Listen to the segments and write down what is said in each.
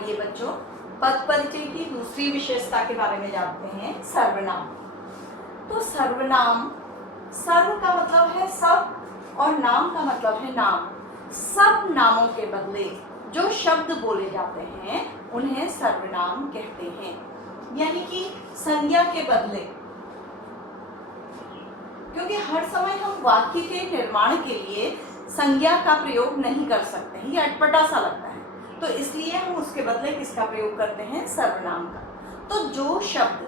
आइए बच्चों, पद परिचय की दूसरी विशेषता के बारे में जानते हैं, सर्वनाम। तो सर्वनाम, सर्व का मतलब है सब और नाम का मतलब है नाम। सब नामों के बदले जो शब्द बोले जाते हैं उन्हें सर्वनाम कहते हैं। यानी कि संज्ञा के बदले, क्योंकि हर समय हम वाक्य के निर्माण के लिए संज्ञा का प्रयोग नहीं कर सकते हैं, ये अटपटा सा लगता है, तो इसलिए हम उसके बदले किसका प्रयोग करते हैं, सर्वनाम का। तो जो शब्द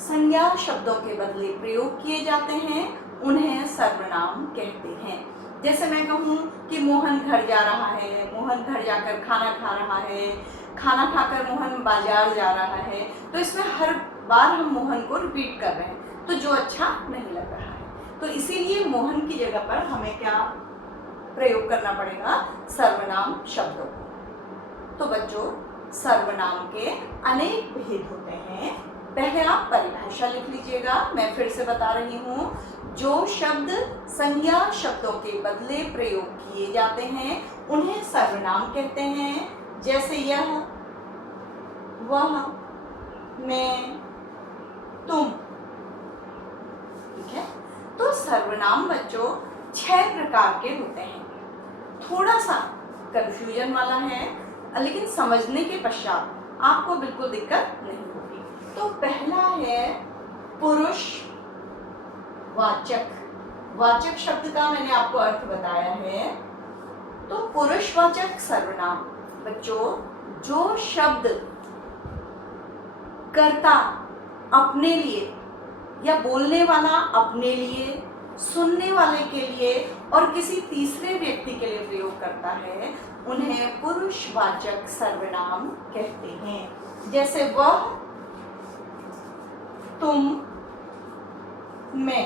संज्ञा शब्दों के बदले प्रयोग किए जाते हैं उन्हें सर्वनाम कहते हैं। जैसे मैं कहूँ कि मोहन घर जा रहा है, मोहन घर जाकर खाना खा रहा है, खाना खाकर मोहन बाजार जा रहा है, तो इसमें हर बार हम मोहन को रिपीट कर रहे हैं, तो जो अच्छा नहीं लग रहा है, तो इसीलिए मोहन की जगह पर हमें क्या प्रयोग करना पड़ेगा, सर्वनाम शब्दों को। तो बच्चों, सर्वनाम के अनेक भेद होते हैं। पहले आप परिभाषा लिख लीजिएगा, मैं फिर से बता रही हूँ। जो शब्द संज्ञा शब्दों के बदले प्रयोग किए जाते हैं उन्हें सर्वनाम कहते हैं। जैसे यह, वह, मैं, तुम। ठीक है, तो सर्वनाम बच्चों 6 प्रकार के होते हैं। थोड़ा सा कंफ्यूजन वाला है, लेकिन समझने के पश्चात आपको बिल्कुल दिक्कत नहीं होगी। तो पहला है पुरुष वाचक। वाचक शब्द का मैंने आपको अर्थ बताया है। तो पुरुषवाचक सर्वनाम बच्चों, जो शब्द कर्ता अपने लिए या बोलने वाला अपने लिए, सुनने वाले के लिए और किसी तीसरे व्यक्ति के लिए प्रयोग करता है उन्हें पुरुषवाचक सर्वनाम कहते हैं। जैसे वह, तुम, मैं।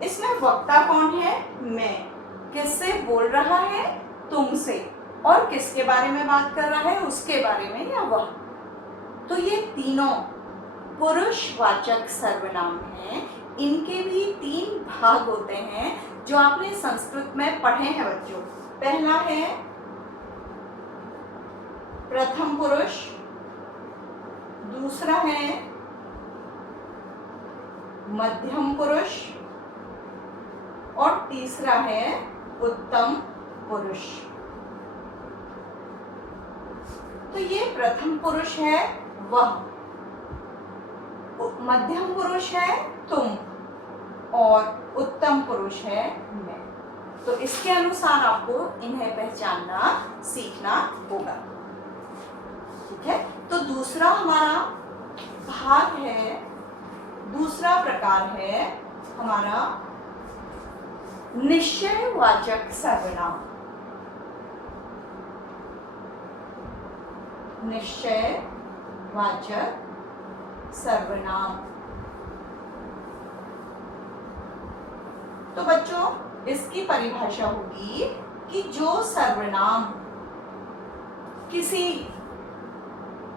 इसमें वक्ता कौन है, मैं। किससे बोल रहा है, तुमसे। और किसके बारे में बात कर रहा है, उसके बारे में या वह। तो ये तीनों पुरुषवाचक सर्वनाम हैं। इनके भी 3 भाग होते हैं जो आपने संस्कृत में पढ़े हैं बच्चों। पहला है प्रथम पुरुष, दूसरा है मध्यम पुरुष और तीसरा है उत्तम पुरुष। तो ये प्रथम पुरुष है वह, मध्यम पुरुष है तुम और उत्तम पुरुष है मैं। तो इसके अनुसार आपको इन्हें पहचानना सीखना होगा। ठीक है, तो दूसरा हमारा भाग है, दूसरा प्रकार है हमारा निश्चयवाचक सर्वनाम। निश्चयवाचक सर्वनाम। तो बच्चों, इसकी परिभाषा होगी कि जो सर्वनाम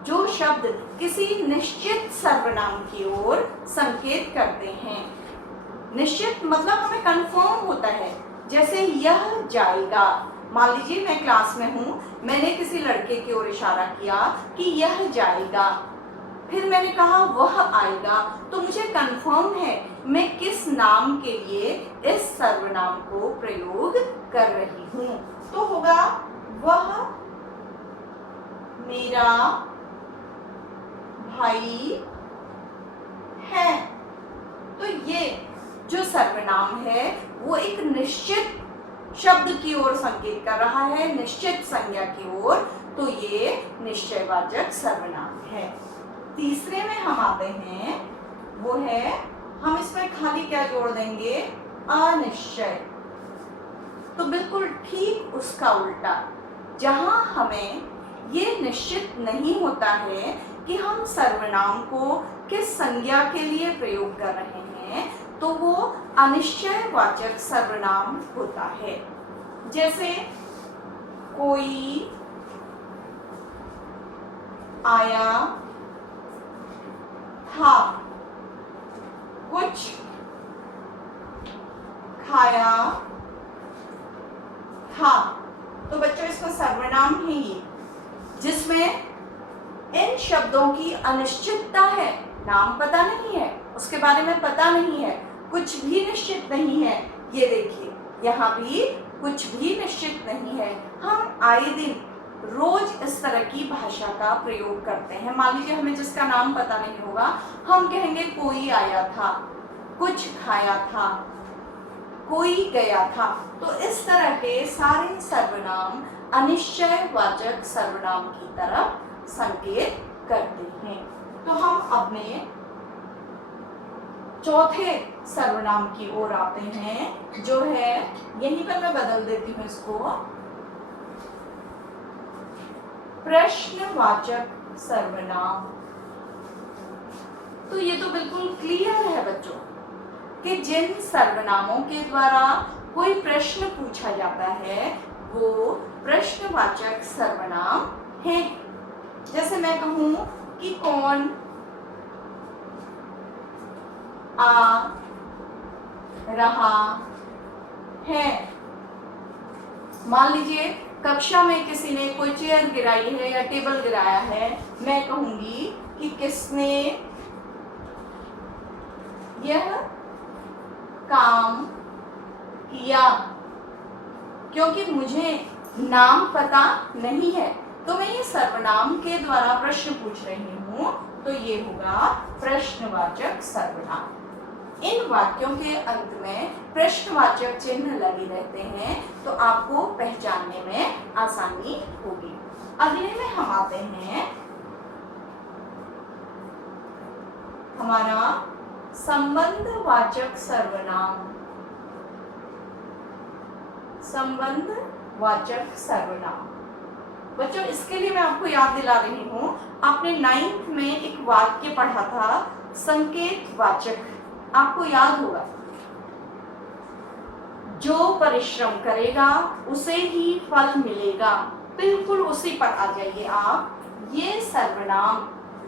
जो शब्द किसी निश्चित सर्वनाम की ओर संकेत करते हैं। निश्चित मतलब हमें कंफर्म होता है। जैसे यह जाएगा, मान लीजिए मैं क्लास में हूँ, मैंने किसी लड़के की ओर इशारा किया कि यह जाएगा, फिर मैंने कहा वह आएगा, तो मुझे कंफर्म है मैं किस नाम के लिए इस सर्वनाम को प्रयोग कर रही हूँ। तो होगा वह मेरा भाई है। तो ये जो सर्वनाम है वो एक निश्चित शब्द की ओर संकेत कर रहा है, निश्चित संज्ञा की ओर, तो ये निश्चयवाचक सर्वनाम है। तीसरे में हम आते हैं, वो है, हम इसमें खाली क्या जोड़ देंगे, अनिश्चय। तो बिल्कुल ठीक उसका उल्टा, जहां हमें ये निश्चित नहीं होता है कि हम सर्वनाम को किस संज्ञा के लिए प्रयोग कर रहे हैं, तो वो अनिश्चयवाचक सर्वनाम होता है। जैसे कोई आया था, कुछ खाया था। तो बच्चों, इसका सर्वनाम है ये, जिसमें इन शब्दों की अनिश्चितता है, नाम पता नहीं है, उसके बारे में पता नहीं है, कुछ भी निश्चित नहीं है। ये देखिए यहाँ भी कुछ भी निश्चित नहीं है। हम आए दिन रोज इस तरह की भाषा का प्रयोग करते हैं। मान लीजिए हमें जिसका नाम पता नहीं होगा, हम कहेंगे कोई आया था, कुछ खाया था, कोई गया था। तो इस तरह के सारे सर्वनाम अनिश्चयवाचक सर्वनाम की तरफ संकेत करते हैं। तो हम अपने चौथे सर्वनाम की ओर आते हैं, जो है, यहीं पर मैं बदल देती हूँ इसको, प्रश्नवाचक सर्वनाम। तो ये तो बिल्कुल क्लियर है बच्चों कि जिन सर्वनामों के द्वारा कोई प्रश्न पूछा जाता है वो प्रश्नवाचक सर्वनाम है। जैसे मैं कहूं कि कौन आ रहा है। मान लीजिए कक्षा में किसी ने कोई चेयर गिराई है या टेबल गिराया है, मैं कहूंगी कि किसने यह काम किया। क्योंकि मुझे नाम पता नहीं है तो मैं ये सर्वनाम के द्वारा प्रश्न पूछ रही हूँ, तो ये होगा प्रश्नवाचक सर्वनाम। इन वाक्यों के अंत में प्रश्नवाचक चिन्ह लगे रहते हैं तो आपको पहचानने में आसानी होगी। अगले में हम आते हैं हमारा संबंधवाचक सर्वनाम। संबंधवाचक सर्वनाम बच्चों, इसके लिए मैं आपको याद दिला रही हूँ, आपने 9th में एक वाक्य पढ़ा था संकेतवाचक, आपको याद होगा, जो परिश्रम करेगा उसे ही फल मिलेगा। बिल्कुल उसी पर आ जाइए आप। ये सर्वनाम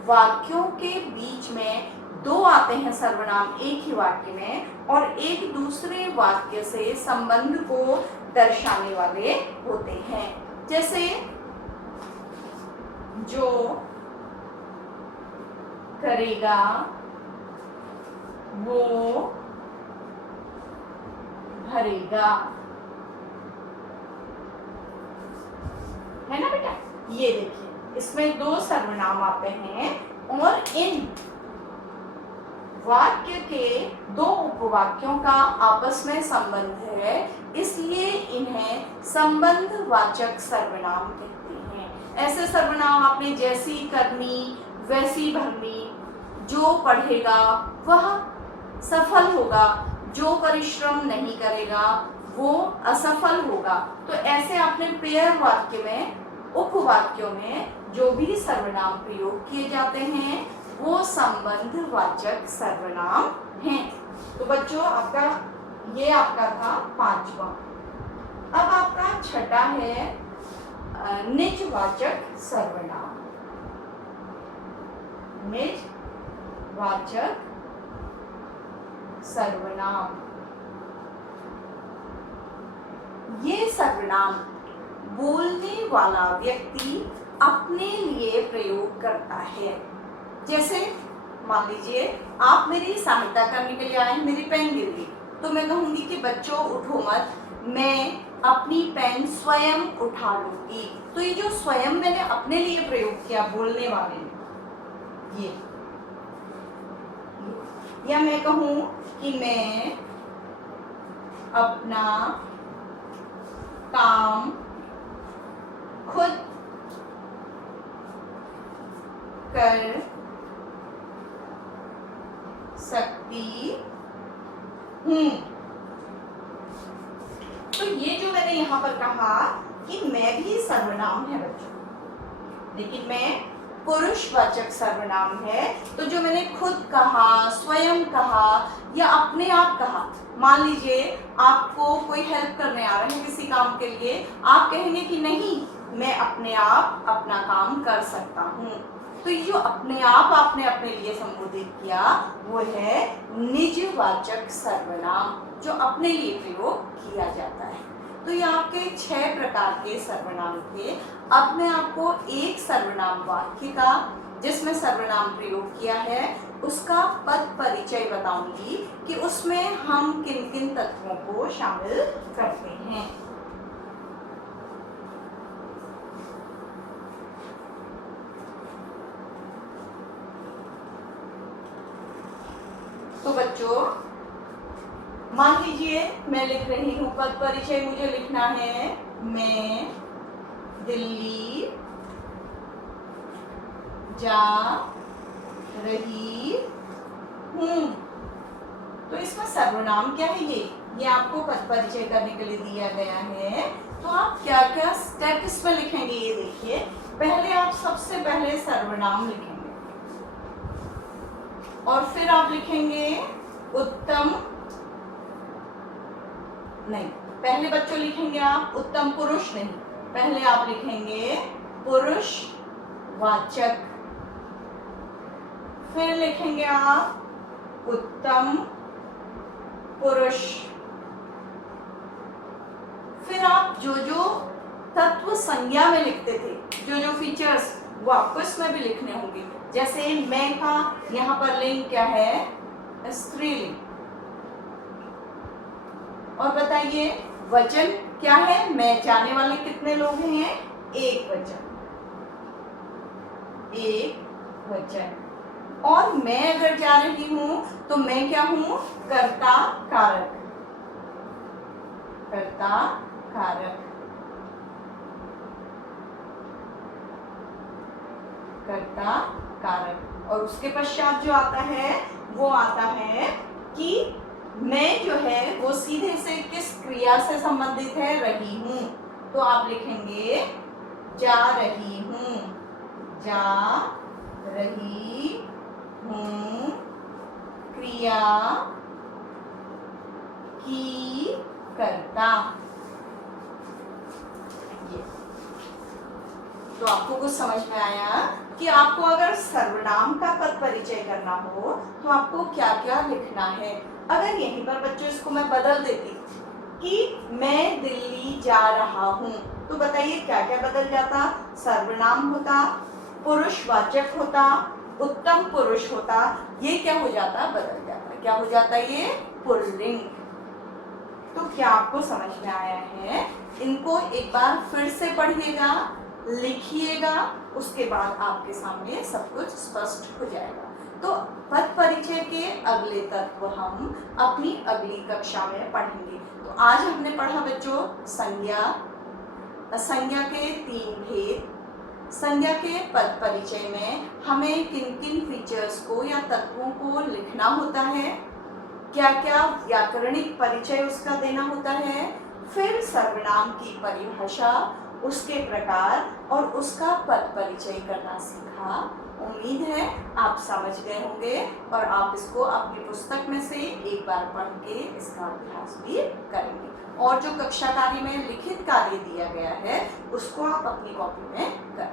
वाक्यों के बीच में दो आते हैं सर्वनाम एक ही वाक्य में, और एक दूसरे वाक्य से संबंध को दर्शाने वाले होते हैं। जैसे जो करेगा वो भरेगा, है ना बेटा। ये देखिए इसमें दो सर्वनाम आते हैं और इन वाक्य के दो उपवाक्यों का आपस में संबंध है, इसलिए इन्हें संबंधवाचक सर्वनाम कहते हैं। ऐसे सर्वनाम आपने जैसी करनी वैसी भरनी, जो पढ़ेगा वह सफल होगा, जो परिश्रम नहीं करेगा वो असफल होगा। तो ऐसे आपने पेयर वाक्य में उपवाक्यों में जो भी सर्वनाम प्रयोग किए जाते हैं वो संबंधवाचक सर्वनाम हैं। तो बच्चों ये आपका था 5वां। अब आपका छठा है निजवाचक सर्वनाम। निजवाचक सर्वनाम, ये सर्वनाम बोलने वाला व्यक्ति अपने लिए प्रयोग करता है। जैसे मान लीजिए आप मेरी सहायता करने के लिए आए हैं, मेरी पेन गिर गई, तो मैं कहूंगी कि बच्चों उठो मत, मैं अपनी पेन स्वयं उठा लूंगी। तो ये जो स्वयं मैंने अपने लिए प्रयोग किया बोलने वाले ने, ये या मैं कहूं कि मैं अपना काम खुद कर सकती हूँ। तो ये जो मैंने यहाँ पर कहा कि मैं भी सर्वनाम है बच्चों, लेकिन मैं पुरुषवाचक सर्वनाम है। तो जो मैंने खुद कहा, स्वयं कहा या अपने आप कहा, मान लीजिए आपको कोई हेल्प करने आ रहे हैं किसी काम के लिए, आप कहेंगे कि नहीं मैं अपने आप अपना काम कर सकता हूँ। तो ये जो अपने आप आपने अपने लिए संबोधित किया वो है निजवाचक सर्वनाम, जो अपने लिए प्रयोग किया जाता है। तो ये आपके 6 प्रकार के सर्वनाम थे। अब मैं आपको एक सर्वनाम वाक्य का जिसमें सर्वनाम प्रयोग किया है उसका पद परिचय बताऊंगी कि उसमें हम किन किन तत्वों को शामिल करते हैं। तो बच्चों मान लीजिए मैं लिख रही हूँ पद परिचय, मुझे लिखना है मैं दिल्ली जा रही हूँ। तो इसमें सर्वनाम क्या है, ये आपको पद परिचय करने के लिए दिया गया है। तो आप क्या क्या स्टेप इसमें लिखेंगे ये देखिए। पहले आप सबसे पहले सर्वनाम लिखेंगे और फिर आप लिखेंगे उत्तम, नहीं पहले बच्चों लिखेंगे आप उत्तम पुरुष नहीं, पहले आप लिखेंगे पुरुष वाचक, फिर लिखेंगे आप उत्तम पुरुष, फिर आप जो जो तत्व संज्ञा में लिखते थे, जो जो फीचर्स वो आपको इसमें भी लिखने होंगे। जैसे मैं का यहाँ पर लिंग क्या है, स्त्रीलिंग। और बताइए वचन क्या है, मैं जाने वाले कितने लोग हैं, एक वचन, एक वचन। और मैं अगर जा रही हूं तो मैं क्या हूं, कर्ता कारक, कर्ता कारक, कर्ता कारक। और उसके पश्चात जो आता है वो आता है कि मैं जो है वो सीधे से किस क्रिया से संबंधित है, रही हूं। तो आप लिखेंगे जा रही हूं, जा रही हूं क्रिया की कर्ता। ये तो आपको कुछ समझ में आया कि आपको अगर सर्वनाम का पद परिचय करना हो तो आपको क्या क्या लिखना है। अगर यहीं पर बच्चों इसको मैं बदल देती कि मैं दिल्ली जा रहा हूं, तो बताइए क्या क्या बदल जाता, सर्वनाम होता, पुरुषवाचक होता, उत्तम पुरुष होता, ये क्या हो जाता, बदल जाता। क्या हो जाता, ये पुल्लिंग। तो क्या आपको समझ में आया है? इनको एक बार फिर से पढ़िएगा, लिखिएगा, उसके बाद आपके सामने सब कुछ स्पष्ट हो जाएगा। तो पद परिचय के अगले तत्व हम अपनी अगली कक्षा में पढ़ेंगे। तो आज हमने पढ़ा बच्चों संज्ञा, संज्ञा के 3 भेद, संज्ञा के पद परिचय में हमें किन किन फीचर्स को या तत्वों को लिखना होता है, क्या क्या व्याकरणिक परिचय उसका देना होता है, फिर सर्वनाम की परिभाषा, उसके प्रकार और उसका पद परिचय करना सीखा। उम्मीद है आप समझ गए होंगे और आप इसको अपनी पुस्तक में से एक बार पढ़ के इसका अभ्यास भी करेंगे। और जो कक्षा कार्य में लिखित कार्य दिया गया है उसको आप अपनी कॉपी में करें।